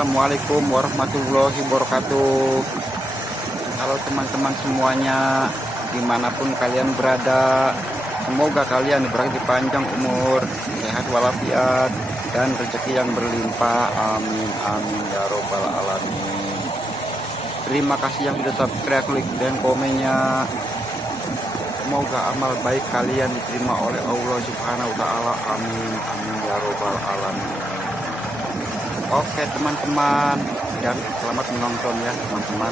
Assalamualaikum warahmatullahi wabarakatuh. Halo teman-teman semuanya, dimanapun kalian berada, semoga kalian diberi panjang umur, sehat walafiat, dan rezeki yang berlimpah. Amin amin ya robbal alamin. Terima kasih yang sudah subscribe, klik dan komennya. Semoga amal baik kalian diterima oleh Allah Subhanahu wa Ta'ala. Amin amin ya robbal alamin. Oke teman-teman, dan selamat menonton ya teman-teman.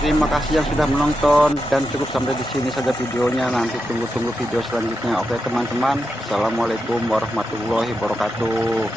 Terima kasih yang sudah menonton, dan cukup sampai di sini saja videonya. Nanti tunggu video selanjutnya. Oke teman-teman, assalamualaikum warahmatullahi wabarakatuh.